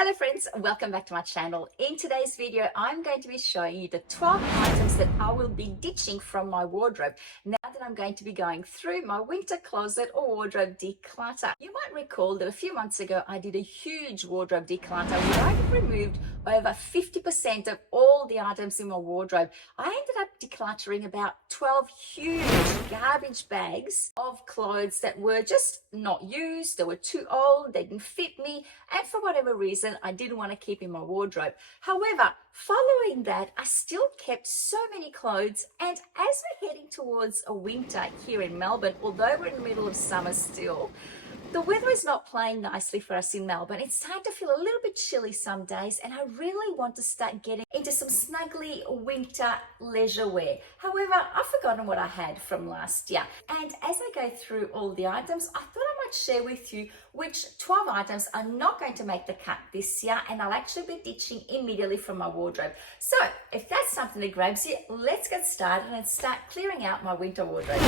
Hello friends, welcome back to my channel. In today's video, I'm going to be showing you the 12 items that I will be ditching from my wardrobe now that I'm going to be going through my winter closet or wardrobe declutter. You might recall that a few months ago, I did a huge wardrobe declutter where I removed over 50% of all the items in my wardrobe. I ended up decluttering about 12 huge garbage bags of clothes that were just not used, they were too old, they didn't fit me, and for whatever reason, I didn't want to keep in my wardrobe. However, following that, I still kept so many clothes, and as we're heading towards a winter here in Melbourne, although we're in the middle of summer still, the weather is not playing nicely for us in Melbourne. It's starting to feel a little bit chilly some days, and I really want to start getting into some snuggly winter leisure wear. However, I've forgotten what I had from last year. And as I go through all the items, I thought I might share with you which 12 items are not going to make the cut this year, and I'll actually be ditching immediately from my wardrobe. So if that's something that grabs you, let's get started and start clearing out my winter wardrobe.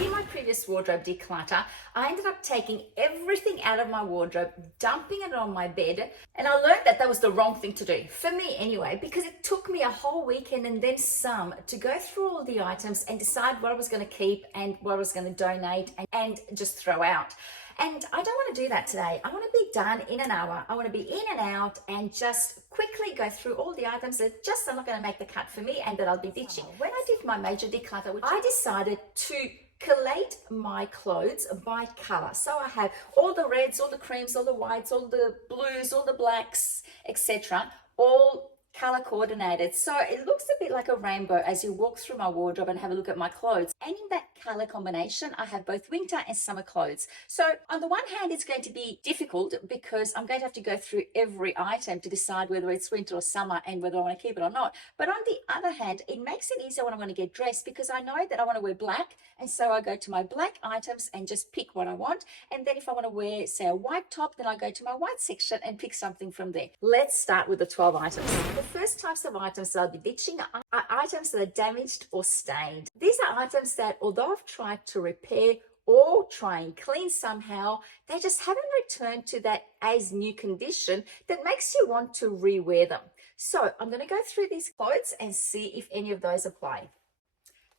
In my previous wardrobe declutter, I ended up taking everything out of my wardrobe, dumping it on my bed, and I learned that that was the wrong thing to do, for me anyway, because it took me a whole weekend and then some to go through all the items and decide what I was going to keep and what I was going to donate and just throw out. And I don't want to do that today. I want to be done in an hour. I want to be in and out and just quickly go through all the items that just are not going to make the cut for me and that I'll be ditching. When I did my major declutter, I decided to collate my clothes by color. So I have all the reds, all the creams, all the whites, all the blues, all the blacks, etc., all color coordinated. So it looks a bit like a rainbow as you walk through my wardrobe and have a look at my clothes. And in that color combination, I have both winter and summer clothes. So on the one hand, it's going to be difficult because I'm going to have to go through every item to decide whether it's winter or summer and whether I want to keep it or not. But on the other hand, it makes it easier when I want to get dressed because I know that I want to wear black. And so I go to my black items and just pick what I want. And then if I want to wear, say, a white top, then I go to my white section and pick something from there. Let's start with the 12 items. The first types of items that I'll be ditching are items that are damaged or stained. These are items that, although I've tried to repair or try and clean somehow, they just haven't returned to that as new condition that makes you want to rewear them. So I'm going to go through these clothes and see if any of those apply.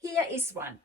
Here is one.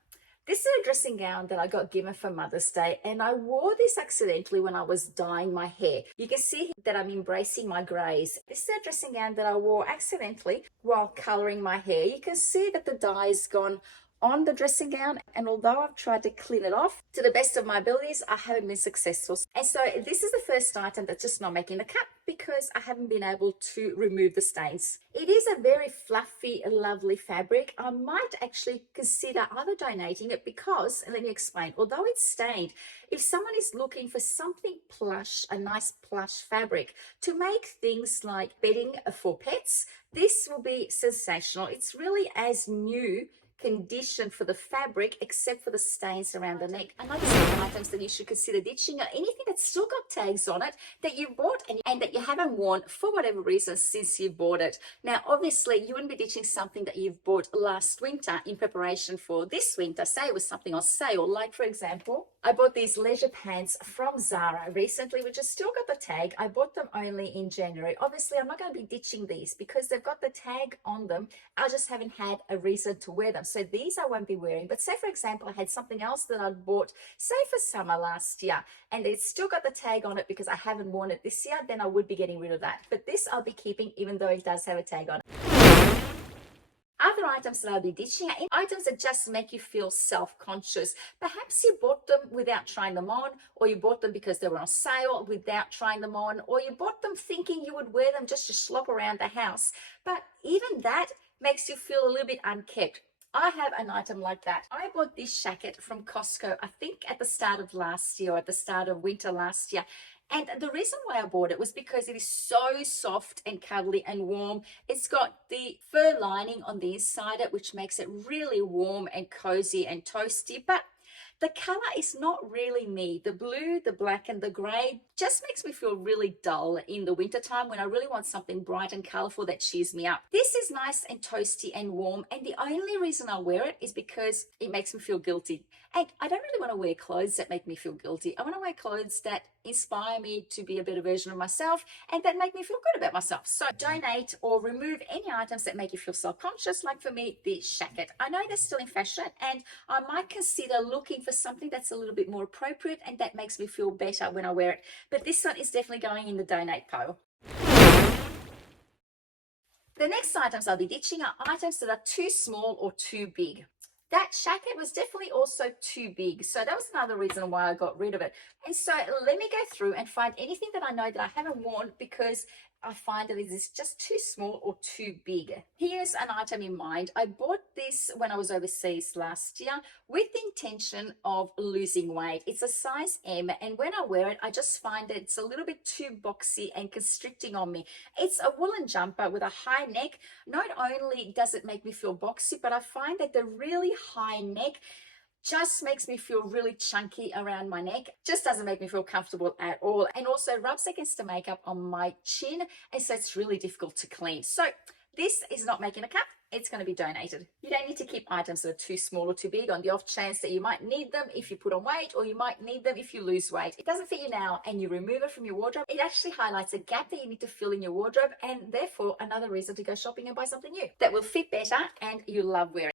This is a dressing gown that I got given for Mother's Day, and I wore this accidentally when I was dyeing my hair. You can see that I'm embracing my greys. This is a dressing gown that I wore accidentally while coloring my hair. You can see that the dye is gone on the dressing gown, and although I've tried to clean it off to the best of my abilities, I haven't been successful. And so this is the first item that's just not making the cut because I haven't been able to remove the stains. It is a very fluffy, lovely fabric. I might actually consider either donating it because, and let me explain, although it's stained, if someone is looking for something plush, a nice plush fabric to make things like bedding for pets, this will be sensational. It's really as new condition for the fabric except for the stains around the neck. Another set of items that you should consider ditching are anything that's still got tags on it that you bought and that you haven't worn for whatever reason since you bought it. Now obviously you wouldn't be ditching something that you've bought last winter in preparation for this winter. Say it was something on sale, like for example, I bought these leisure pants from Zara recently which has still got the tag. I bought them only in January. Obviously I'm not going to be ditching these because they've got the tag on them. I just haven't had a reason to wear them. So these I won't be wearing. But say, for example, I had something else that I'd bought, say, for summer last year, and it's still got the tag on it because I haven't worn it this year, then I would be getting rid of that. But this I'll be keeping even though it does have a tag on it. Other items that I'll be ditching are items that just make you feel self-conscious. Perhaps you bought them without trying them on, or you bought them because they were on sale without trying them on, or you bought them thinking you would wear them just to slop around the house. But even that makes you feel a little bit unkept. I have an item like that. I bought this jacket from Costco, I think at the start of last year or at the start of winter last year. And the reason why I bought it was because it is so soft and cuddly and warm. It's got the fur lining on the inside, which makes it really warm and cozy and toasty. But The color is not really me. The blue, the black, and the gray just makes me feel really dull in the wintertime when I really want something bright and colorful that cheers me up. This is nice and toasty and warm, and the only reason I wear it is because it makes me feel guilty. And I don't really want to wear clothes that make me feel guilty. I want to wear clothes that inspire me to be a better version of myself and that make me feel good about myself. So donate or remove any items that make you feel self-conscious, like for me, the shacket. I know they're still in fashion, and I might consider looking for something that's a little bit more appropriate and that makes me feel better when I wear it. But this one is definitely going in the donate pile. The next items I'll be ditching are items that are too small or too big. That shacket was definitely also too big, so that was another reason why I got rid of it. And so let me go through and find anything that I know that I haven't worn because I find that it is just too small or too big. Here's an item in mind. I bought this when I was overseas last year with the intention of losing weight. It's a size M, and when I wear it, I just find that it's a little bit too boxy and constricting on me. It's a woolen jumper with a high neck. Not only does it make me feel boxy, but I find that the really high neck just makes me feel really chunky around my neck. Just doesn't make me feel comfortable at all, and also rubs against the makeup on my chin, and so it's really difficult to clean. So this is not making a cut. It's going to be donated. You don't need to keep items that are too small or too big on the off chance that you might need them if you put on weight, or you might need them if you lose weight. It doesn't fit you now and you remove it from your wardrobe. It actually highlights a gap that you need to fill in your wardrobe, and therefore another reason to go shopping and buy something new that will fit better and you love wearing.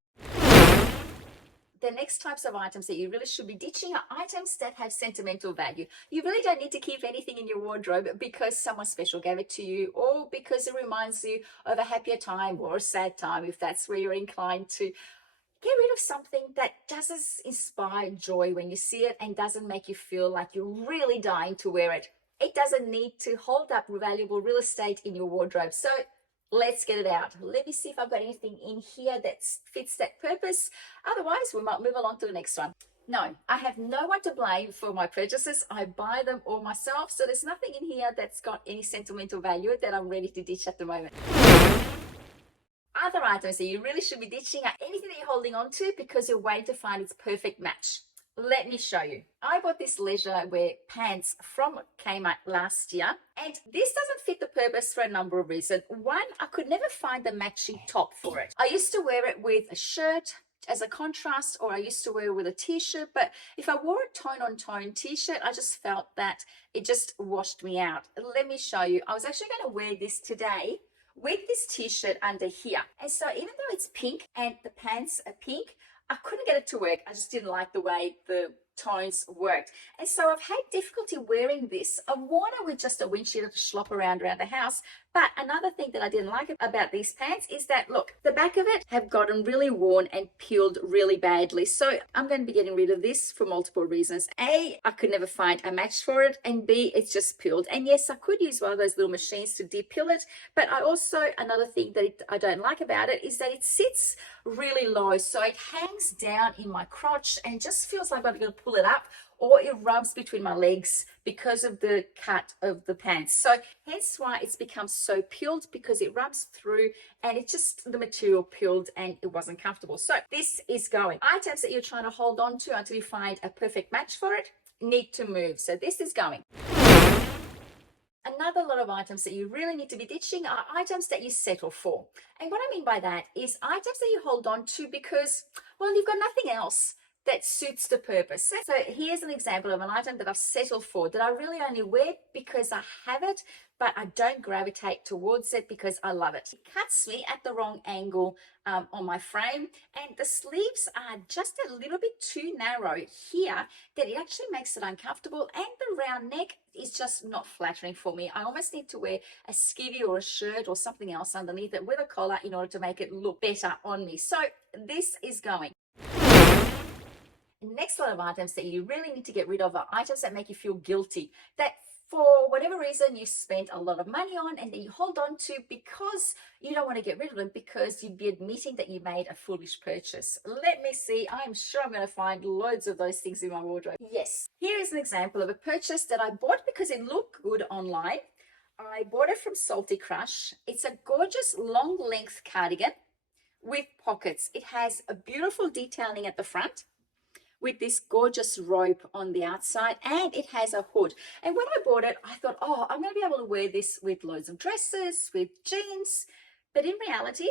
The next types of items that you really should be ditching are items that have sentimental value. You really don't need to keep anything in your wardrobe because someone special gave it to you, or because it reminds you of a happier time or a sad time, if that's where you're inclined to. Get rid of something that doesn't inspire joy when you see it and doesn't make you feel like you're really dying to wear it. It doesn't need to hold up valuable real estate in your wardrobe. So let's get it out. Let me see if I've got anything in here that fits that purpose. Otherwise, we might move along to the next one. No, I have no one to blame for my purchases. I buy them all myself. So there's nothing in here that's got any sentimental value that I'm ready to ditch at the moment. Other items that you really should be ditching are anything that you're holding on to because you're waiting to find its perfect match. Let me show you. I bought this leisure wear pants from Kmart last year, and this doesn't fit the purpose for a number of reasons. One, I could never find the matching top for it. I used to wear it with a shirt as a contrast, or I used to wear it with a t-shirt, but if I wore a tone-on-tone t-shirt, I just felt that it just washed me out. Let me show you. I was actually going to wear this today with this t-shirt under here. And so even though it's pink and the pants are pink, I couldn't get it to work. I just didn't like the way the tones worked. And so I've had difficulty wearing this. I've worn it with just a windshield to slop around the house. But another thing that I didn't like about these pants is that, look, the back of it have gotten really worn and peeled really badly. So I'm going to be getting rid of this for multiple reasons. A, I could never find a match for it. And B, it's just peeled. And yes, I could use one of those little machines to de-peel it. But I also, another thing that I don't like about it is that it sits really low. So it hangs down in my crotch and just feels like I'm going to pull it up, or it rubs between my legs because of the cut of the pants. So hence why it's become so peeled, because it rubs through and it's just the material peeled and it wasn't comfortable. So this is going. Items that you're trying to hold on to until you find a perfect match for it need to move. So this is going. Another lot of items that you really need to be ditching are items that you settle for. And what I mean by that is items that you hold on to because, well, you've got nothing else that suits the purpose. So here's an example of an item that I've settled for, that I really only wear because I have it, but I don't gravitate towards it because I love it. It cuts me at the wrong angle on my frame, and the sleeves are just a little bit too narrow here that it actually makes it uncomfortable, and the round neck is just not flattering for me. I almost need to wear a skivvy or a shirt or something else underneath it with a collar in order to make it look better on me. So this is going. Next lot of items that you really need to get rid of are items that make you feel guilty, that for whatever reason you spent a lot of money on and that you hold on to because you don't want to get rid of them, because you'd be admitting that you made a foolish purchase. Let me see. I'm sure I'm going to find loads of those things in my wardrobe. Yes, here is an example of a purchase that I bought because it looked good online. I bought it from Salty Crush. It's a gorgeous long length cardigan with pockets. It has a beautiful detailing at the front with this gorgeous rope on the outside, and it has a hood. And when I bought it, I thought, oh, I'm going to be able to wear this with loads of dresses, with jeans. But in reality,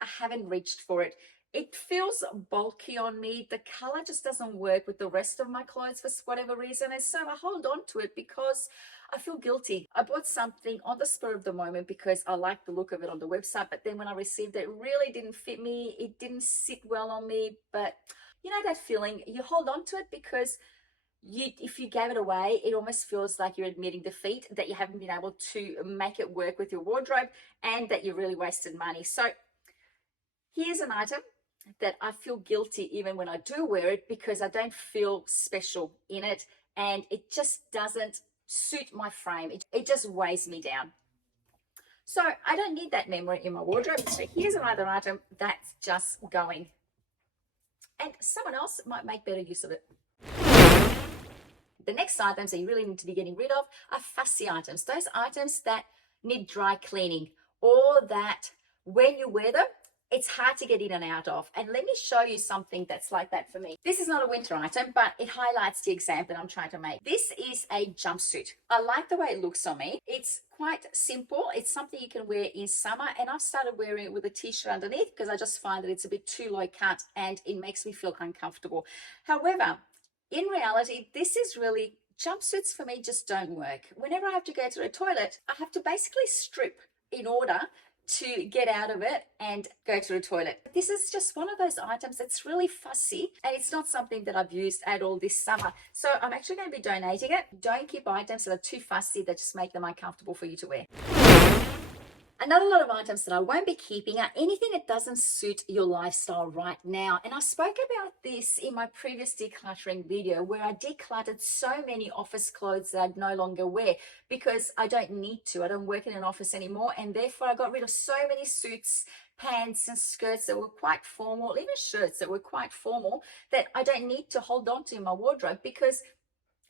I haven't reached for it. It feels bulky on me. The color just doesn't work with the rest of my clothes for whatever reason. And so I hold on to it because I feel guilty. I bought something on the spur of the moment because I like the look of it on the website. But then when I received it, it really didn't fit me. It didn't sit well on me. But you know that feeling, you hold on to it because if you gave it away, it almost feels like you're admitting defeat, that you haven't been able to make it work with your wardrobe and that you really wasted money. So here's an item that I feel guilty even when I do wear it because I don't feel special in it and it just doesn't suit my frame. It just weighs me down. So I don't need that memory in my wardrobe. So here's another item that's just going. And someone else might make better use of it. The next items that you really need to be getting rid of are fussy items. Those items that need dry cleaning or that when you wear them, it's hard to get in and out of. And let me show you something that's like that for me. This is not a winter item, but it highlights the example that I'm trying to make. This is a jumpsuit. I like the way it looks on me. It's quite simple. It's something you can wear in summer, and I've started wearing it with a t-shirt underneath because I just find that it's a bit too low cut and it makes me feel uncomfortable. However, in reality, this is really, jumpsuits for me just don't work. Whenever I have to go to the toilet, I have to basically strip in order to get out of it and go to the toilet. This is just one of those items that's really fussy and it's not something that I've used at all this summer. So I'm actually going to be donating it. Don't keep items that are too fussy that just make them uncomfortable for you to wear. Another lot of items that I won't be keeping are anything that doesn't suit your lifestyle right now. And I spoke about this in my previous decluttering video where I decluttered so many office clothes that I'd no longer wear because I don't need to. I don't work in an office anymore, and therefore I got rid of so many suits, pants and skirts that were quite formal, even shirts that were quite formal, that I don't need to hold on to in my wardrobe because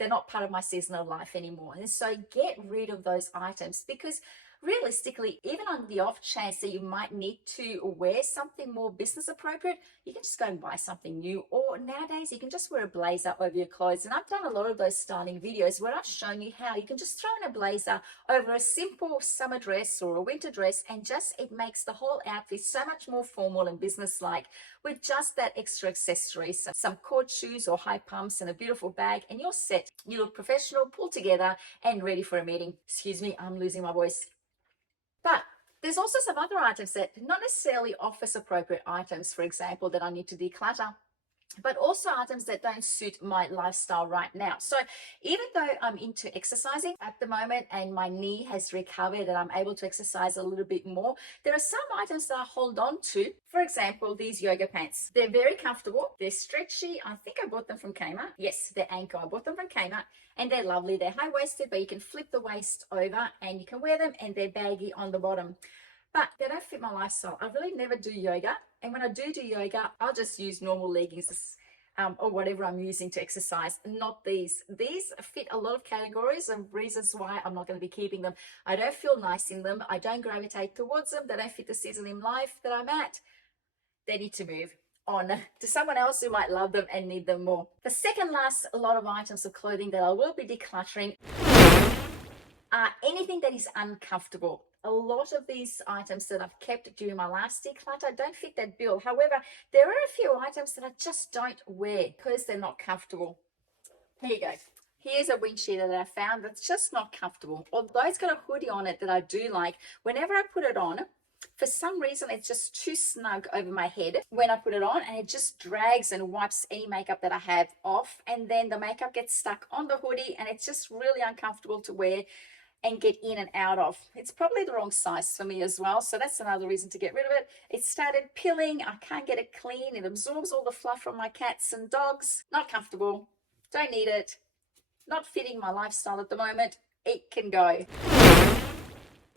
they're not part of my seasonal life anymore. And so get rid of those items because realistically, even on the off chance that you might need to wear something more business appropriate, you can just go and buy something new. Or nowadays, you can just wear a blazer over your clothes. And I've done a lot of those styling videos where I've shown you how you can just throw in a blazer over a simple summer dress or a winter dress, and just it makes the whole outfit so much more formal and business-like with just that extra accessory. So some court shoes or high pumps and a beautiful bag, and you're set. You look professional, pulled together, and ready for a meeting. Excuse me, I'm losing my voice. But there's also some other items that not necessarily office appropriate items, for example, that I need to declutter, but also items that don't suit my lifestyle right now. So even though I'm into exercising at the moment and my knee has recovered and I'm able to exercise a little bit more, there are some items that I hold on to. For example, these yoga pants. They're very comfortable. They're stretchy. I think I bought them from Kmart. Yes, they're Anchor. I bought them from Kmart and they're lovely. They're high-waisted, but you can flip the waist over and you can wear them, and they're baggy on the bottom. But they don't fit my lifestyle. I really never do yoga. And when I do yoga, I'll just use normal leggings or whatever I'm using to exercise, not these. These fit a lot of categories and reasons why I'm not going to be keeping them. I don't feel nice in them. I don't gravitate towards them. They don't fit the season in life that I'm at. They need to move on to someone else who might love them and need them more. The second last lot of items of clothing that I will be decluttering are anything that is uncomfortable. A lot of these items that I've kept during my last declutter don't fit that bill. However, there are a few items that I just don't wear because they're not comfortable. Here you go. Here's a wind sheeter that I found that's just not comfortable. Although it's got a hoodie on it that I do like, whenever I put it on, for some reason it's just too snug over my head when I put it on, and it just drags and wipes any makeup that I have off, and then the makeup gets stuck on the hoodie and it's just really uncomfortable to wear and get in and out of. It's probably the wrong size for me as well, so that's another reason to get rid of it. It started peeling. I can't get it clean. It absorbs all the fluff from my cats and dogs. Not comfortable. Don't need it. Not fitting my lifestyle at the moment. It can go.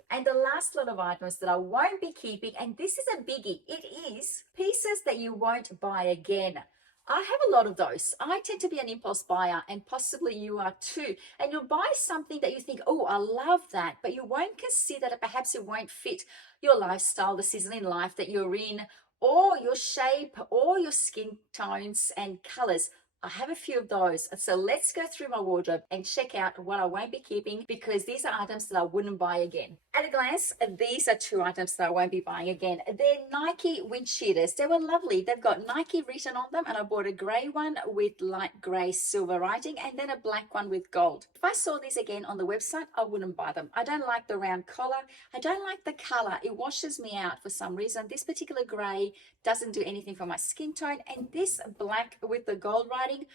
And the last lot of items that I won't be keeping, and this is a biggie, it is pieces that you won't buy again. I have a lot of those. I tend to be an impulse buyer, and possibly you are too. And you'll buy something that you think, oh, I love that, but you won't consider that perhaps it won't fit your lifestyle, the season in life that you're in, or your shape, or your skin tones and colors. I have a few of those. So let's go through my wardrobe and check out what I won't be keeping, because these are items that I wouldn't buy again. At a glance, these are two items that I won't be buying again. They're Nike wind cheaters. They were lovely. They've got Nike written on them, and I bought a gray one with light gray silver writing and then a black one with gold. If I saw these again on the website, I wouldn't buy them. I don't like the round collar. I don't like the color. It washes me out for some reason. This particular gray doesn't do anything for my skin tone, and this black with the gold writing,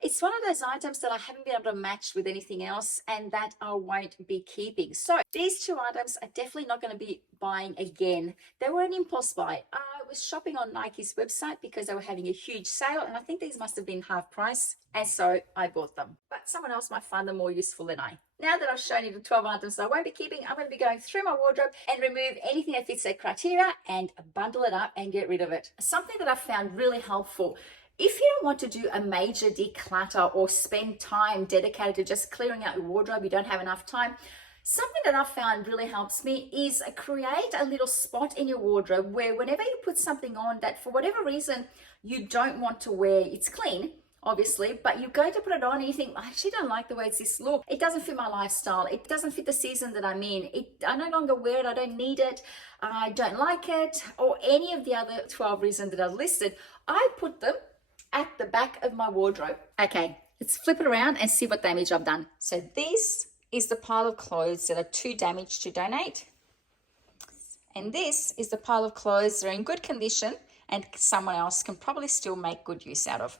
it's one of those items that I haven't been able to match with anything else, and that I won't be keeping. So these two items are definitely not going to be buying again. They were an impulse buy. I was shopping on Nike's website because they were having a huge sale, and I think these must have been half price, and so I bought them. But someone else might find them more useful than I. Now that I've shown you the 12 items that I won't be keeping, I'm going to be going through my wardrobe and remove anything that fits that criteria and bundle it up and get rid of it. Something that I found really helpful: if you don't want to do a major declutter or spend time dedicated to just clearing out your wardrobe, you don't have enough time, something that I found really helps me is create a little spot in your wardrobe where whenever you put something on that for whatever reason you don't want to wear, it's clean, obviously, but you're going to put it on and you think, I actually don't like the way it's this look. It doesn't fit my lifestyle. It doesn't fit the season that I'm in. I no longer wear it. I don't need it. I don't like it, or any of the other 12 reasons that I've listed. I put them at the back of my wardrobe. Okay, let's flip it around and see what damage I've done. So this is the pile of clothes that are too damaged to donate. And this is the pile of clothes that are in good condition and someone else can probably still make good use out of.